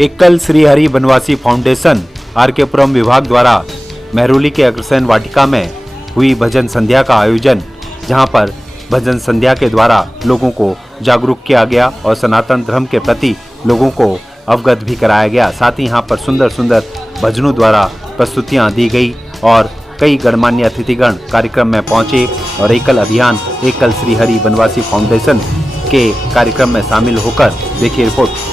एकल श्री हरि बनवासी फाउंडेशन आरकेपुरम विभाग द्वारा मेहरौली के अग्रसेन वाटिका में हुई भजन संध्या का आयोजन, जहां पर भजन संध्या के द्वारा लोगों को जागरूक किया गया और सनातन धर्म के प्रति लोगों को अवगत भी कराया गया। साथ ही यहाँ पर सुंदर सुंदर भजनों द्वारा प्रस्तुतियाँ दी गई और कई गणमान्य अतिथिगण कार्यक्रम में पहुंचे और एकल अभियान एकल श्री हरि बनवासी फाउंडेशन के कार्यक्रम में शामिल होकर देखिए रिपोर्ट।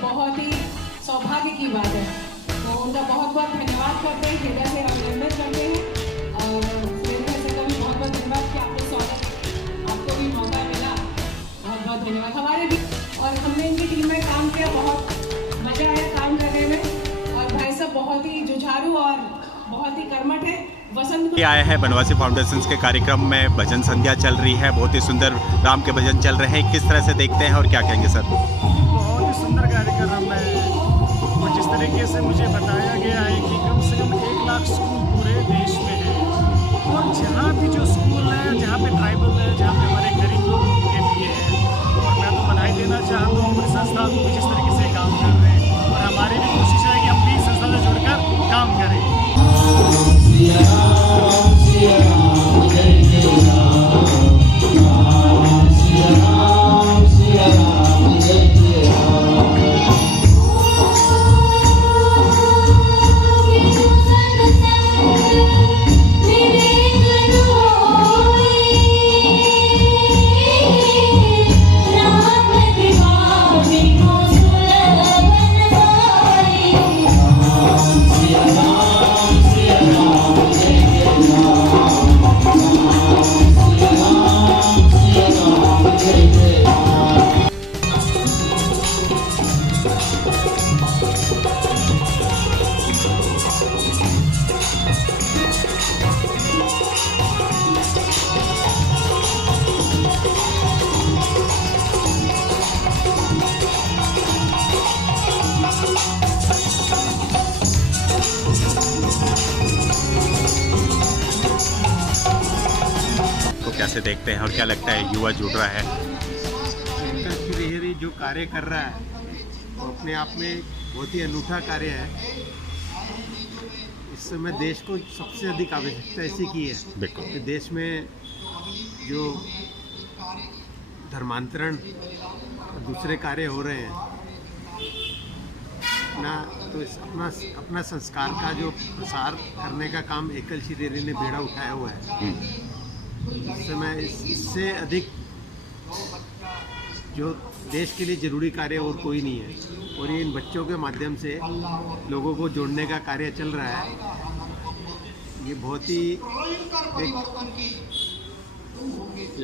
बहुत ही सौभाग्य की बात है, तो उनका बहुत बहुत धन्यवाद करते हैं, हृदय से अभिनंदन करते हैं और हृदय से कभी बहुत बहुत धन्यवाद कि आपको स्वागत, आपको भी मौका मिला, बहुत बहुत धन्यवाद हमारे भी। और हमने इनकी टीम में काम किया, बहुत मजा आया काम करने में और भाई साहब बहुत ही जुझारू और बहुत ही कर्मठ है। वसंत आए हैं बनवासी फाउंडेशन के कार्यक्रम में भजन संध्या चल रही है, बहुत ही सुंदर राम के भजन चल रहे हैं, किस तरह से देखते हैं और क्या कहेंगे सर? बहुत ही सुंदर कार्यक्रम है और जिस तरीके से मुझे बताया गया है कि कम से कम 1 लाख स्कूल पूरे देश में है और जहाँ भी जो स्कूल है, जहाँ पे ट्राइबल है, जहाँ पे हमारे गरीब लोग के लिए है, और मैं तो बधाई देना चाहता हूँ पूरी संस्था को जिस तरीके से काम कर रहे हैं और हमारी भी कोशिश है कि हम भी संस्था से जुड़कर काम करें। कैसे देखते हैं और क्या लगता है युवा जुड़ रहा है? श्री जो कार्य कर रहा है वो अपने आप में बहुत ही अनूठा कार्य है। इस समय देश को सबसे अधिक आवश्यकता इसी की है। बिल्कुल, कि देश में जो धर्मांतरण दूसरे कार्य हो रहे हैं अपना संस्कार का जो प्रसार करने का काम एकल श्री हरि ने बेड़ा उठाया हुआ है। इस समय इससे अधिक जो देश के लिए ज़रूरी कार्य और कोई नहीं है और ये इन बच्चों के माध्यम से लोगों को जोड़ने का कार्य चल रहा है। ये बहुत ही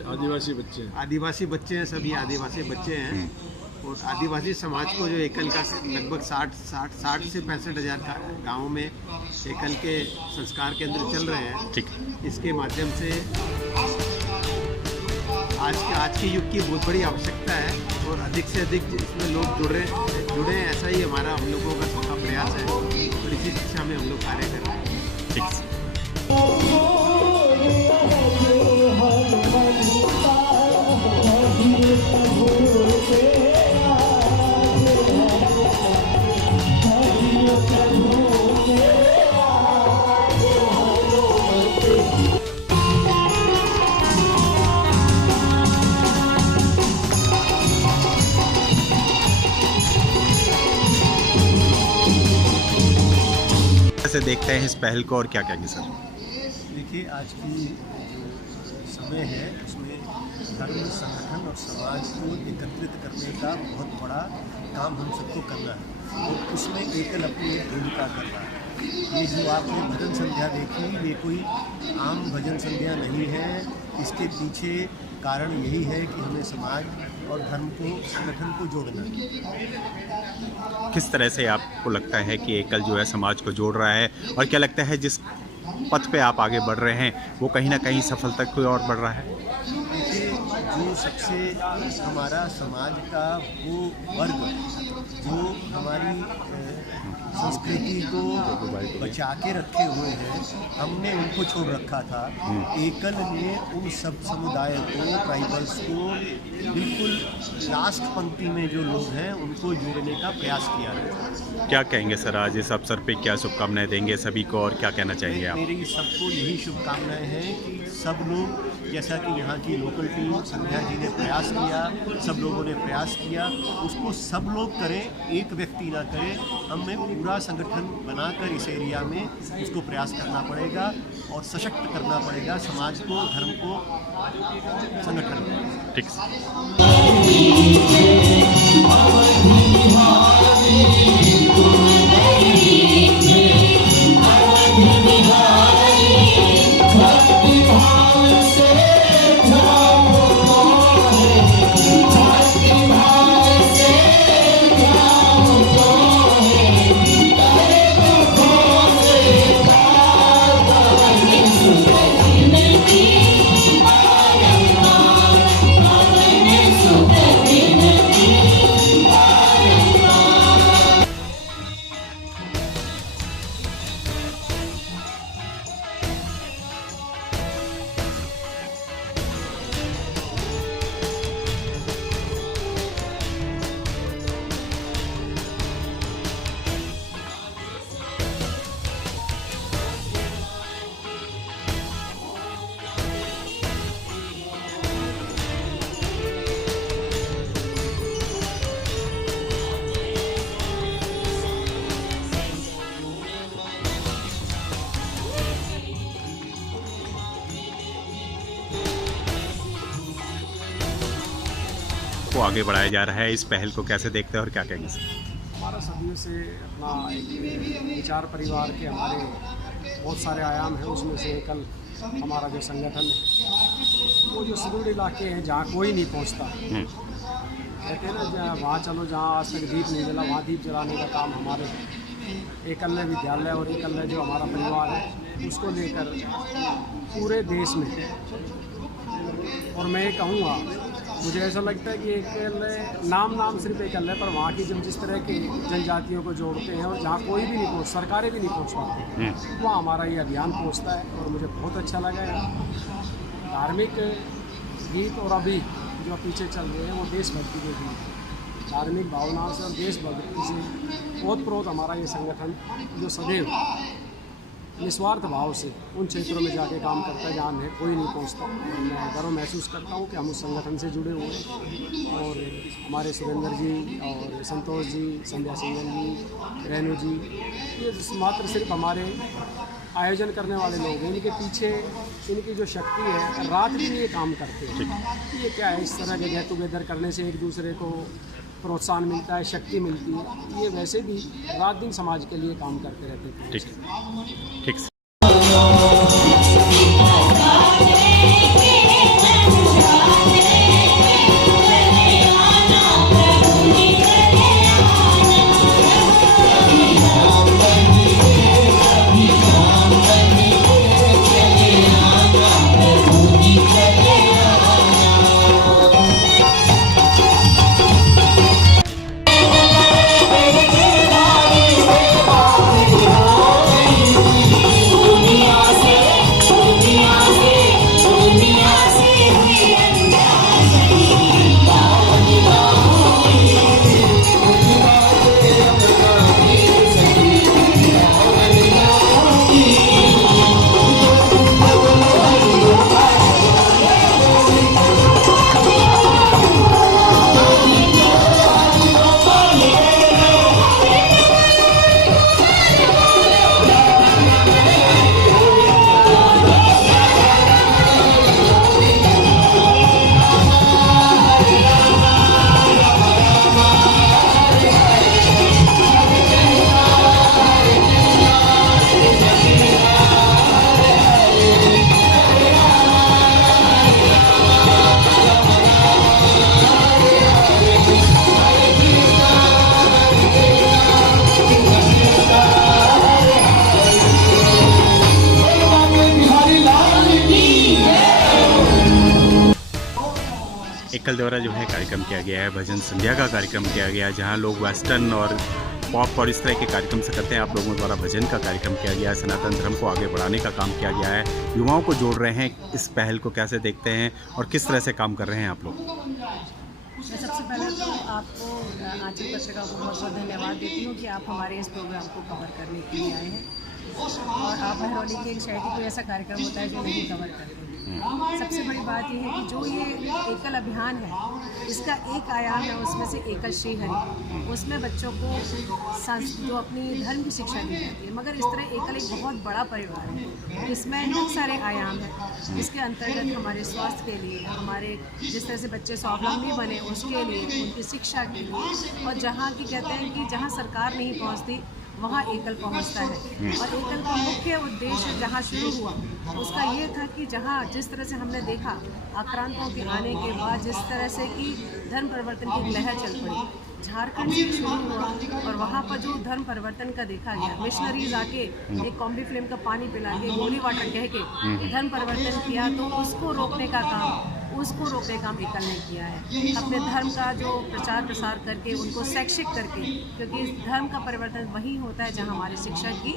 आदिवासी बच्चे हैं, सभी आदिवासी बच्चे हैं और आदिवासी समाज को जो एकल का लगभग 60 से 65 हज़ार गाँवों में एकल के संस्कार केंद्र चल रहे हैं। ठीक, इसके माध्यम से आज के युग की बहुत बड़ी आवश्यकता है और अधिक से अधिक इसमें लोग जुड़े ऐसा ही हम लोगों का सबका प्रयास है और इसी दिशा में हम लोग कार्य कर रहे हैं। ठीक। देखते हैं इस पहल को और क्या कहेंगे सर? देखिए, आज की जो समय है उसमें धर्म, संगठन और समाज को एकत्रित करने का बहुत बड़ा काम हम सबको करना है और उसमें एकल अपनी भूमिका कर रहा है। ये जो आपने भजन संध्या देखी, ये कोई आम भजन संध्या नहीं है। इसके पीछे कारण यही है कि हमें समाज और धर्म को, संगठन को जोड़ना है। किस तरह से आपको लगता है कि एकल जो है समाज को जोड़ रहा है, और क्या लगता है जिस पथ पे आप आगे बढ़ रहे हैं वो कहीं ना कहीं सफलता की ओर बढ़ रहा है? देखिए, जो सबसे हमारा समाज का वो वर्ग जो हमारी संस्कृति को बचा के रखे हुए हैं, हमने उनको छोड़ रखा था। एकल ने उन सब समुदाय को, ट्राइबल्स को, बिल्कुल लास्ट पंक्ति में जो लोग हैं उनको जोड़ने का प्रयास किया है। क्या कहेंगे सर, आज इस अवसर पे क्या शुभकामनाएं देंगे सभी को और क्या कहना चाहेंगे आप? मेरी सबको यही शुभकामनाएं हैं कि सब लोग, जैसा कि यहाँ की लोकल टीम संध्या जी ने प्रयास किया, सब लोगों ने प्रयास किया, उसको सब लोग करें, एक व्यक्ति ना करे। हमें पूरा संगठन बनाकर इस एरिया में उसको प्रयास करना पड़ेगा और सशक्त करना पड़ेगा समाज को, धर्म को, संगठन को। ठीक। को आगे बढ़ाया जा रहा है, इस पहल को कैसे देखते हैं और क्या कहेंगे सर? हमारा सदियों से अपना एक विचार परिवार के हमारे बहुत सारे आयाम हैं, उसमें से एकल हमारा जो संगठन है वो जो सुदूर इलाके हैं जहाँ कोई नहीं पहुँचता, कहते हैं ना, वहाँ चलो जहाँ आज तक दीप नहीं जला, वहाँ दीप जलाने का काम हमारे एकल्य विद्यालय और एकल्य जो हमारा परिवार है उसको लेकर पूरे देश में। और मैं ये कहूँगा, मुझे ऐसा लगता है कि एकल्य नाम सिर्फ एकल्य है, पर वहाँ की जब जिस तरह के जनजातियों को जोड़ते हैं और जहाँ कोई भी नहीं पहुँच, सरकारें भी नहीं पहुँच पाती, वहाँ हमारा ये अभियान पहुँचता है और मुझे बहुत अच्छा लगा है। धार्मिक गीत और अभी जो पीछे चल रहे हैं वो देशभक्ति के गीत, धार्मिक भावनाओं से और देशभक्ति से ओतप्रोत हमारा ये संगठन जो सदैव निस्वार्थ भाव से उन क्षेत्रों में जाके काम करता है जहाँ कोई नहीं पहुँचता। मैं गर्व महसूस करता हूँ कि हम उस संगठन से जुड़े हुए हैं और हमारे सुरेंद्र जी और संतोष जी, संध्या सिंगल जी, रेणु जी, ये मात्र सिर्फ हमारे आयोजन करने वाले लोग हैं, इनके पीछे इनकी जो शक्ति है, रात दिन ये काम करते हैं। ये क्या है, इस तरह के गेट टुगेदर करने से एक दूसरे को प्रोत्साहन मिलता है, शक्ति मिलती है। ये वैसे भी रात दिन समाज के लिए काम करते रहते हैं। ठीक ठीक। दुनिया से कल द्वारा जो है कार्यक्रम किया गया है, भजन संध्या का कार्यक्रम किया गया है, जहाँ लोग वेस्टर्न और पॉप और इस तरह के कार्यक्रम से करते हैं। आप लोगों द्वारा भजन का कार्यक्रम किया गया है, सनातन धर्म को आगे बढ़ाने का काम किया गया है, युवाओं को जोड़ रहे हैं। इस पहल को कैसे देखते हैं और किस तरह से काम कर रहे हैं आप लोग? मैं सबसे पहले तो आपको आंचल पत्रिका को बहुत बहुत धन्यवाद देती हूँ कि आप हमारे इस प्रोग्राम को कवर करने के लिए आए हैं। और आप महरौली के एक शहर की कोई ऐसा कार्यक्रम होता है जो नहीं कवर करते हैं। सबसे बड़ी बात यह है कि जो ये एकल अभियान है, इसका एक आयाम है उसमें से एकल श्री हरि। उसमें बच्चों को जो अपनी धर्म की शिक्षा दी जाती है, मगर इस तरह एकल एक बहुत बड़ा परिवार है, इसमें बहुत सारे आयाम हैं। इसके अंतर्गत हमारे स्वास्थ्य के लिए, हमारे जिस तरह से बच्चे स्वावलंबी बने उसके लिए, उनकी शिक्षा के लिए, और जहाँ की कहते हैं कि जहाँ सरकार नहीं पहुँचती वहाँ एकल पहुँचता है। और एकल का मुख्य उद्देश्य जहाँ शुरू हुआ उसका ये था कि जहाँ जिस तरह से हमने देखा आक्रांतों के आने के बाद जिस तरह से कि धर्म परिवर्तन की एक लहर चल पड़ी, झारखंड से शुरू हुआ और वहाँ पर जो धर्म परिवर्तन का देखा गया, मिशनरीज आके एक कॉम्बी फ्लेम का पानी पिला के, गोली वाटर कह के धर्म परिवर्तन किया, तो उसको रोकने का काम एकल ने किया है। अपने धर्म का जो प्रचार प्रसार करके, उनको शैक्षिक करके, क्योंकि इस धर्म का परिवर्तन वही होता है जहाँ हमारे शिक्षक की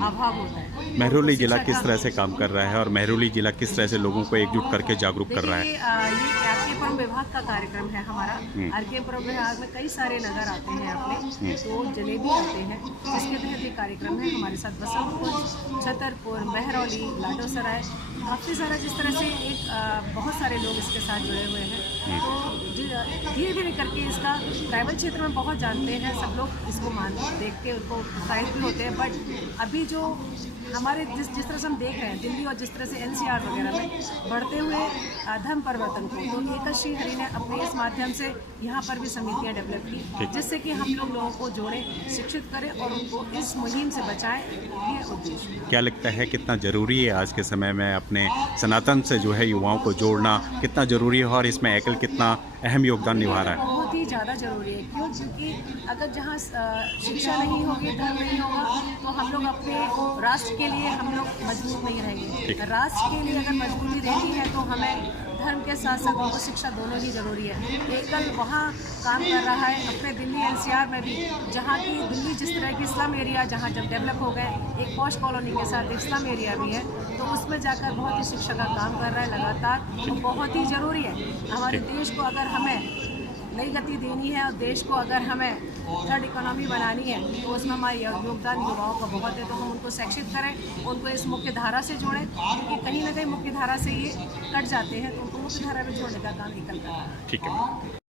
अभाव होता है। महरौली जिला किस तरह से काम कर रहा है और महरौली जिला किस तरह से लोगों को एकजुट करके जागरूक कर रहा है? ये आरकेपुरम विभाग का कार्यक्रम है हमारा। आरकेपुरम विभाग में कई सारे नगर आते हैं अपने, तो जलेबी आते हैं, जिसके तहत ये कार्यक्रम है। हमारे साथ बसंतपुर, छतरपुर, महरौली, लाडोसराय, काफ़ी सारा जिस तरह से एक बहुत सारे लोग इसके साथ जुड़े हुए हैं। तो धीरे धीरे करके इसका ट्राइबल क्षेत्र में बहुत जानते हैं सब लोग, इसको देख के उनको उत्साहित भी होते हैं। बट अभी जो हमारे जिस तरह से हम देख रहे हैं दिल्ली और जिस तरह से NCR वगैरह में बढ़ते हुए धर्म परिवर्तन को, तो एकल श्री हरि ने अपने इस माध्यम से यहाँ पर भी समितियाँ डेवलप की, जिससे कि हम लोगों को जोड़ें, शिक्षित करें और उनको इस मुहिम से बचाएं। ये उद्देश्य। क्या लगता है कितना ज़रूरी है आज के समय में अपने सनातन से जो है युवाओं को जोड़ना, कितना ज़रूरी है और इसमें एकल कितना अहम योगदान निभा रहा है? बहुत ही ज़्यादा ज़रूरी है। क्यों? क्योंकि अगर जहाँ शिक्षा नहीं होगी, धर्म नहीं होगा, तो हम लोग अपने राष्ट्र के लिए हम लोग मजबूत नहीं रहेंगे। राष्ट्र के लिए अगर मजबूती देनी है तो हमें धर्म के साथ साथ उनको शिक्षा दोनों ही ज़रूरी है। एकल वहाँ काम कर रहा है अपने दिल्ली NCR में भी, जहाँ की दिल्ली जिस तरह की इस्लाम एरिया जहाँ जब डेवलप हो गए, एक पॉश कॉलोनी के साथ इस्लाम एरिया भी है, तो उसमें जाकर बहुत ही शिक्षा का काम कर रहा है लगातार। तो बहुत ही ज़रूरी है। हमारे देश को अगर हमें नई गति देनी है और देश को अगर हमें थर्ड इकोनॉमी बनानी है, तो उसमें हमारा योगदान युवाओं का बहुत है। तो हम उनको शिक्षित करें, उनको इस मुख्य धारा से जोड़ें, क्योंकि कहीं ना कहीं मुख्य धारा से ये कट जाते हैं, तो उनको मुख्य धारा में जोड़ने का काम एकल कर रहा है। ठीक है।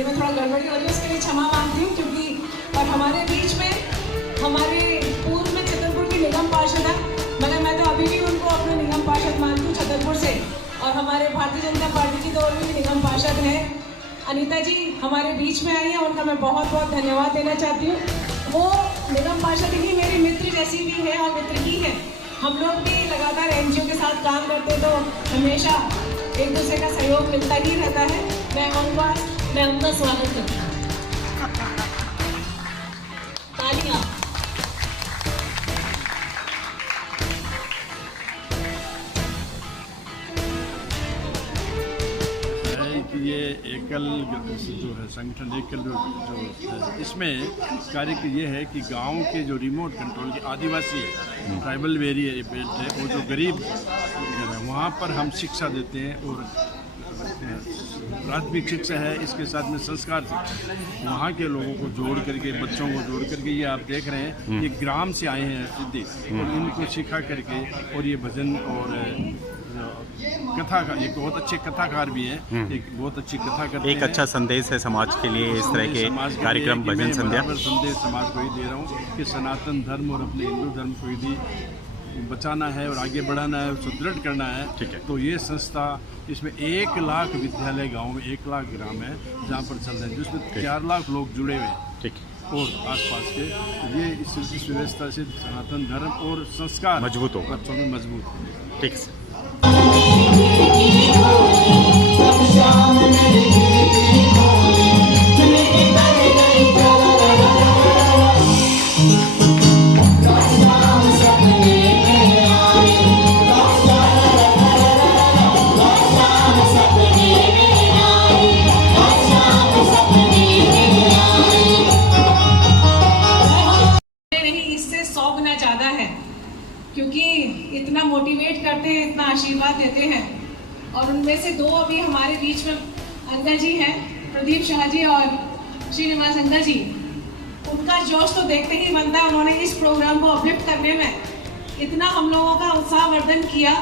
हिंदी में थोड़ा गड़बड़ी हो रही है, उसके लिए क्षमा मांगती हूँ। क्योंकि और हमारे बीच में हमारे पूर्व में छतरपुर की निगम पार्षद है, मगर मैं तो अभी भी उनको अपने निगम पार्षद मानती हूँ छतरपुर से। और हमारे भारतीय जनता पार्टी की तो और भी निगम पार्षद है अनीता जी, हमारे बीच में आई हैं, उनका मैं बहुत बहुत धन्यवाद देना चाहती हूँ। वो निगम पार्षद ही मेरी मित्र जैसी भी है और मित्र ही है। हम लोग भी लगातार एनजीओ के साथ काम करते तो हमेशा एक दूसरे का सहयोग मिलता ही रहता है। मैं उनका स्वागत करती हूँ। तालियां। कि ये एकल जो है संगठन एकल जो इसमें कार्य ये है कि गांव के जो रिमोट कंट्रोल के आदिवासी है, ट्राइबल एरिया बेल्ट है, वो जो गरीब घर है वहाँ पर हम शिक्षा देते हैं। और प्राथमिक शिक्षा है, इसके साथ में संस्कार शिक्षा, वहाँ के लोगों को जोड़ करके, बच्चों को जोड़ करके, ये आप देख रहे हैं ये ग्राम से आए हैं सिद्धि, और इनको सिखा करके, और ये भजन और कथा का एक बहुत अच्छे कथाकार भी हैं, एक बहुत अच्छी कथा करते हैं। एक अच्छा संदेश है समाज के लिए इस तरह के कार्यक्रम भजन संध्या। संदेश समाज को ही दे रहा हूँ कि सनातन धर्म और अपने हिंदू धर्म को यदि बचाना है और आगे बढ़ाना है, सुदृढ़ करना है, ठीक है। तो ये संस्था, इसमें 1 लाख विद्यालय गाँव में 1 लाख ग्राम है जहाँ पर चल रहे हैं, जिसमें 4 लाख लोग जुड़े हुए हैं, ठीक, और आसपास के। तो ये इस व्यवस्था से सनातन धर्म और संस्कार मजबूत होगा, बच्चों में मजबूत होंगे। ठीक है। क्योंकि इतना मोटिवेट करते हैं, इतना आशीर्वाद देते हैं। और उनमें से 2 अभी हमारे बीच में अंकल जी हैं, प्रदीप शाह जी और श्रीनिवास अंकल जी। उनका जोश तो देखते ही बनता है। उन्होंने इस प्रोग्राम को अपलिफ्ट करने में इतना हम लोगों का उत्साहवर्धन किया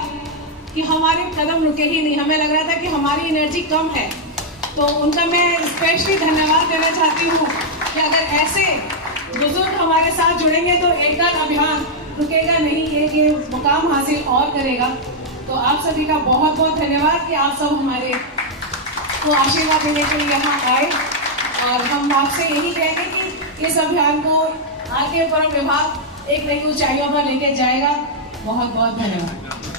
कि हमारे कदम रुके ही नहीं। हमें लग रहा था कि हमारी एनर्जी कम है। तो उनका मैं स्पेशली धन्यवाद देना चाहती हूँ कि अगर ऐसे बुजुर्ग हमारे साथ जुड़ेंगे तो एकल अभियान रुकेगा नहीं, एक ये मुकाम हासिल और करेगा। तो आप सभी का बहुत बहुत धन्यवाद कि आप सब हमारे को आशीर्वाद देने के लिए यहाँ आए। और हम आपसे यही कहेंगे कि इस अभियान को आगे परम विभाग एक नई ऊंचाइयों पर लेके जाएगा। बहुत बहुत धन्यवाद।